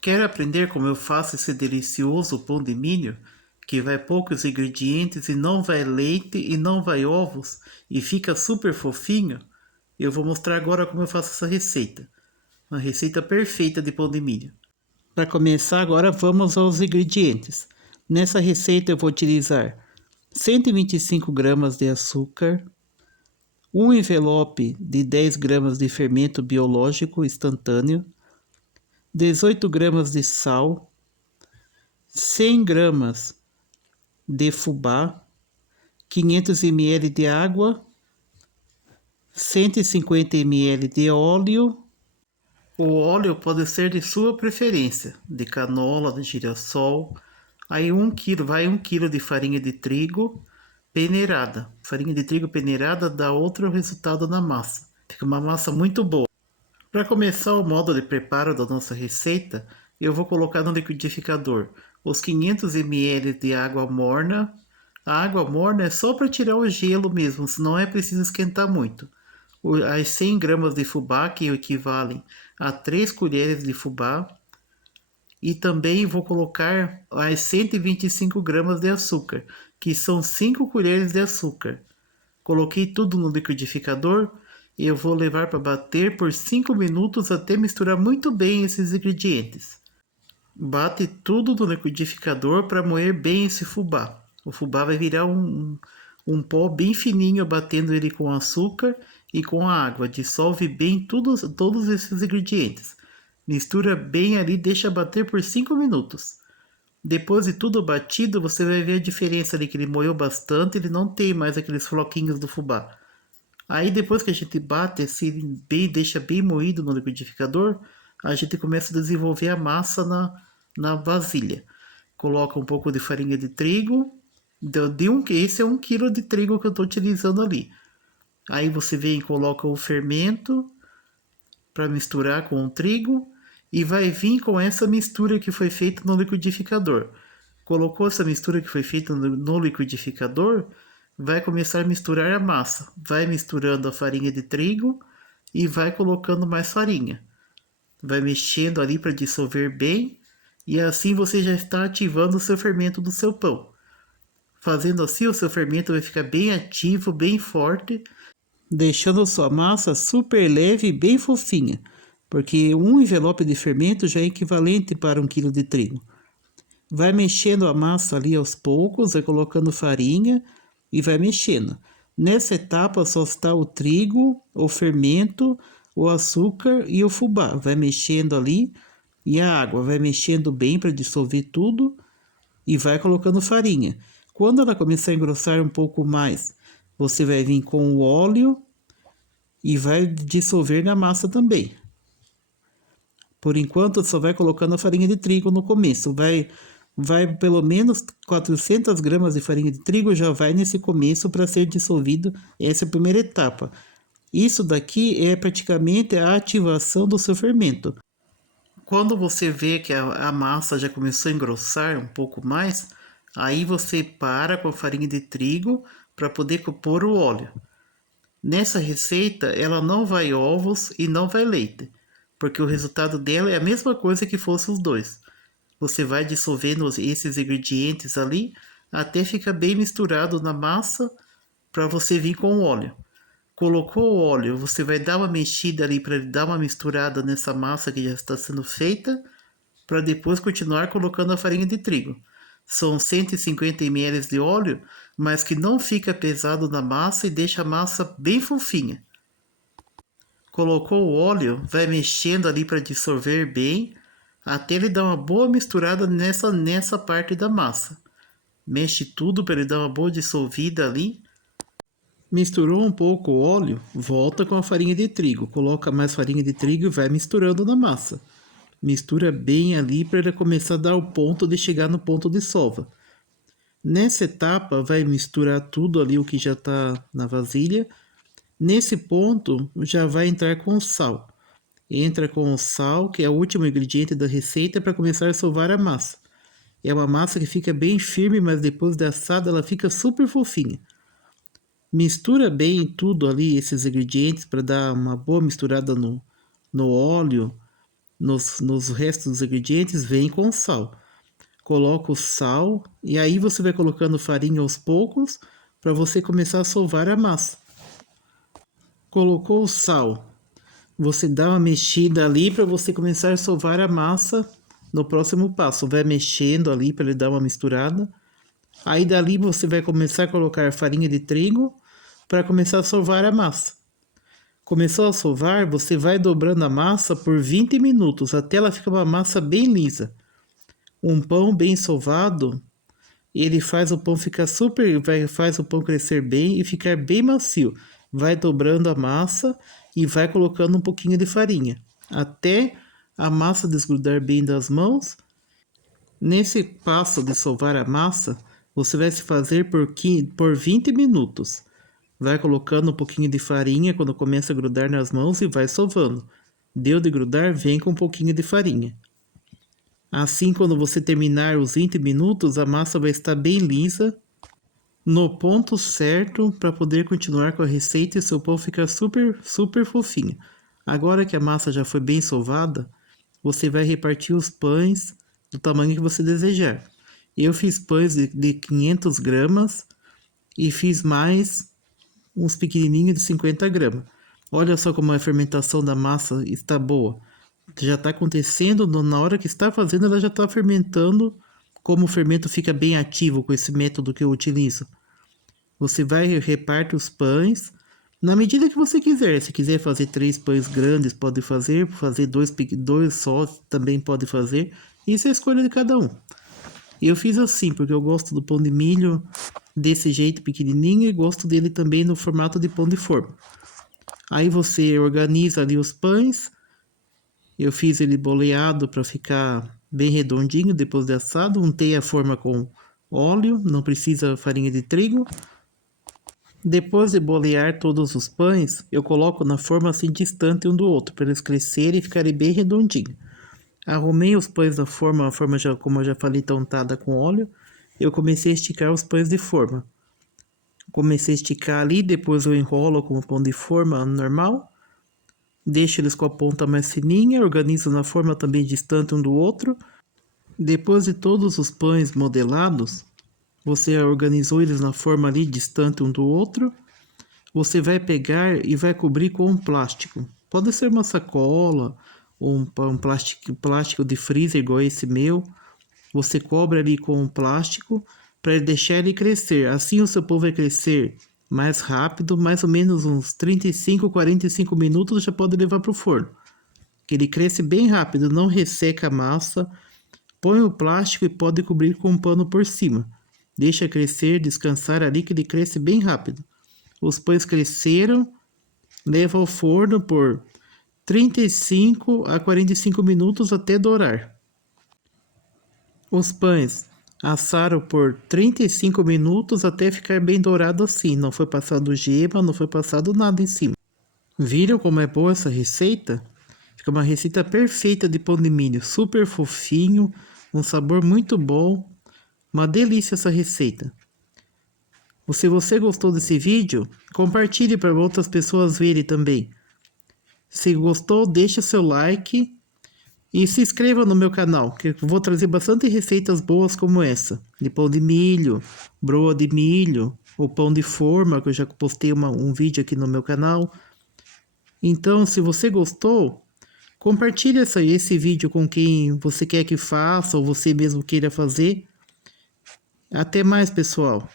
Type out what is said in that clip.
Quer aprender como eu faço esse delicioso pão de milho, que vai poucos ingredientes e não vai leite e não vai ovos e fica super fofinho? Eu vou mostrar agora como eu faço essa receita. Uma receita perfeita de pão de milho. Para começar agora vamos aos ingredientes. Nessa receita eu vou utilizar 125 gramas de açúcar, um envelope de 10 gramas de fermento biológico instantâneo, 18 gramas de sal, 100 gramas de fubá, 500 ml de água, 150 ml de óleo. O óleo pode ser de sua preferência, de canola, de girassol. Aí 1 kg, vai 1 kg de farinha de trigo peneirada. Farinha de trigo peneirada dá outro resultado na massa. Fica uma massa muito boa. Para começar o modo de preparo da nossa receita, eu vou colocar no liquidificador os 500 ml de água morna. A água morna é só para tirar o gelo mesmo, não é preciso esquentar muito. As 100 gramas de fubá, que equivalem a 3 colheres de fubá. E também vou colocar as 125 gramas de açúcar, que são 5 colheres de açúcar. Coloquei tudo no liquidificador e eu vou levar para bater por 5 minutos até misturar muito bem esses ingredientes. Bate tudo no liquidificador para moer bem esse fubá. O fubá vai virar um pó bem fininho, batendo ele com açúcar e com a água. Dissolve bem todos esses ingredientes. Mistura bem ali, deixa bater por 5 minutos. Depois de tudo batido, você vai ver a diferença ali, que ele moeu bastante, ele não tem mais aqueles floquinhos do fubá. Aí depois que a gente bate, assim, bem, deixa bem moído no liquidificador, a gente começa a desenvolver a massa na vasilha. Coloca um pouco de farinha de trigo, esse é 1 kg de trigo que eu estou utilizando ali. Aí você vem e coloca o fermento para misturar com o trigo e vai vir com essa mistura que foi feita no liquidificador. Colocou essa mistura que foi feita no liquidificador, vai começar a misturar a massa. Vai misturando a farinha de trigo e vai colocando mais farinha. Vai mexendo ali para dissolver bem e assim você já está ativando o seu fermento do seu pão. Fazendo assim, o seu fermento vai ficar bem ativo, bem forte, deixando sua massa super leve e bem fofinha, porque um envelope de fermento já é equivalente para 1 kg de trigo. Vai mexendo a massa ali aos poucos, vai colocando farinha e vai mexendo. Nessa etapa só está o trigo, o fermento, o açúcar e o fubá. Vai mexendo ali e a água, vai mexendo bem para dissolver tudo e vai colocando farinha. Quando ela começar a engrossar um pouco mais, você vai vir com o óleo e vai dissolver na massa também. Por enquanto, só vai colocando a farinha de trigo no começo. Vai pelo menos 400 gramas de farinha de trigo já vai nesse começo para ser dissolvido. Essa é a primeira etapa. Isso daqui é praticamente a ativação do seu fermento. Quando você vê que a massa já começou a engrossar um pouco mais, aí você para com a farinha de trigo para poder pôr o óleo. Nessa receita, ela não vai ovos e não vai leite, porque o resultado dela é a mesma coisa que fosse os dois. Você vai dissolvendo esses ingredientes ali até ficar bem misturado na massa para você vir com o óleo. Colocou o óleo, você vai dar uma mexida ali para ele dar uma misturada nessa massa que já está sendo feita, para depois continuar colocando a farinha de trigo. São 150 ml de óleo, mas que não fica pesado na massa e deixa a massa bem fofinha. Colocou o óleo, vai mexendo ali para dissolver bem, até ele dar uma boa misturada nessa parte da massa. Mexe tudo para ele dar uma boa dissolvida ali. Misturou um pouco o óleo, volta com a farinha de trigo. Coloca mais farinha de trigo e vai misturando na massa. Mistura bem ali para ele começar a dar o ponto de chegar no ponto de sova. Nessa etapa, vai misturar tudo ali o que já está na vasilha. Nesse ponto, já vai entrar com o sal. Entra com o sal, que é o último ingrediente da receita, para começar a sovar a massa. É uma massa que fica bem firme, mas depois de assada ela fica super fofinha. Mistura bem tudo ali, esses ingredientes, para dar uma boa misturada no óleo, nos restos dos ingredientes, vem com sal. Coloca o sal e aí você vai colocando farinha aos poucos para você começar a sovar a massa. Colocou o sal, você dá uma mexida ali para você começar a sovar a massa no próximo passo. Vai mexendo ali para ele dar uma misturada. Aí dali você vai começar a colocar farinha de trigo para começar a sovar a massa. Começou a sovar, você vai dobrando a massa por 20 minutos até ela ficar uma massa bem lisa. Um pão bem sovado, ele faz o pão ficar faz o pão crescer bem e ficar bem macio. Vai dobrando a massa e vai colocando um pouquinho de farinha até a massa desgrudar bem das mãos. Nesse passo de sovar a massa, você vai se fazer por 20 minutos. Vai colocando um pouquinho de farinha quando começa a grudar nas mãos e vai sovando. Deu de grudar, vem com um pouquinho de farinha. Assim, quando você terminar os 20 minutos, a massa vai estar bem lisa, no ponto certo para poder continuar com a receita e seu pão ficar super fofinho. Agora que a massa já foi bem sovada, você vai repartir os pães do tamanho que você desejar. Eu fiz pães de 500 gramas e fiz mais uns pequenininhos de 50 gramas. Olha só como a fermentação da massa está boa. Já está acontecendo, na hora que está fazendo, ela já está fermentando. Como o fermento fica bem ativo com esse método que eu utilizo. Você vai e reparte os pães na medida que você quiser. Se quiser fazer 3 pães grandes, pode fazer dois só também pode fazer. Isso é a escolha de cada um. Eu fiz assim, porque eu gosto do pão de milho desse jeito pequenininho e gosto dele também no formato de pão de forma. Aí você organiza ali os pães. Eu fiz ele boleado para ficar bem redondinho depois de assado. Untei a forma com óleo, não precisa farinha de trigo. Depois de bolear todos os pães, eu coloco na forma assim distante um do outro, para eles crescerem e ficarem bem redondinhos. Arrumei os pães da forma, a forma já, como eu já falei, tá untada com óleo. Eu comecei a esticar os pães de forma. Comecei a esticar ali, depois eu enrolo com o pão de forma normal. Deixo eles com a ponta mais fininha, organizo na forma também distante um do outro. Depois de todos os pães modelados, você organizou eles na forma ali distante um do outro. Você vai pegar e vai cobrir com um plástico. Pode ser uma sacola ou um plástico de freezer igual esse meu. Você cobre ali com um plástico para deixar ele crescer. Assim o seu pão vai crescer mais rápido, mais ou menos uns 35, 45 minutos já pode levar para o forno. Ele cresce bem rápido, não resseca a massa. Põe o plástico e pode cobrir com um pano por cima. Deixa crescer, descansar ali que ele cresce bem rápido. Os pães cresceram, leva ao forno por 35 a 45 minutos até dourar. Os pães assaram por 35 minutos até ficar bem dourado assim. Não foi passado gema, não foi passado nada em cima. Viram como é boa essa receita? Fica uma receita perfeita de pão de milho, super fofinho, um sabor muito bom. Uma delícia essa receita. Se você gostou desse vídeo, compartilhe para outras pessoas verem também. Se gostou, deixe seu like e se inscreva no meu canal, que eu vou trazer bastante receitas boas como essa. De pão de milho, broa de milho, o pão de forma, que eu já postei um vídeo aqui no meu canal. Então, se você gostou, compartilhe esse vídeo com quem você quer que faça ou você mesmo queira fazer. Até mais, pessoal.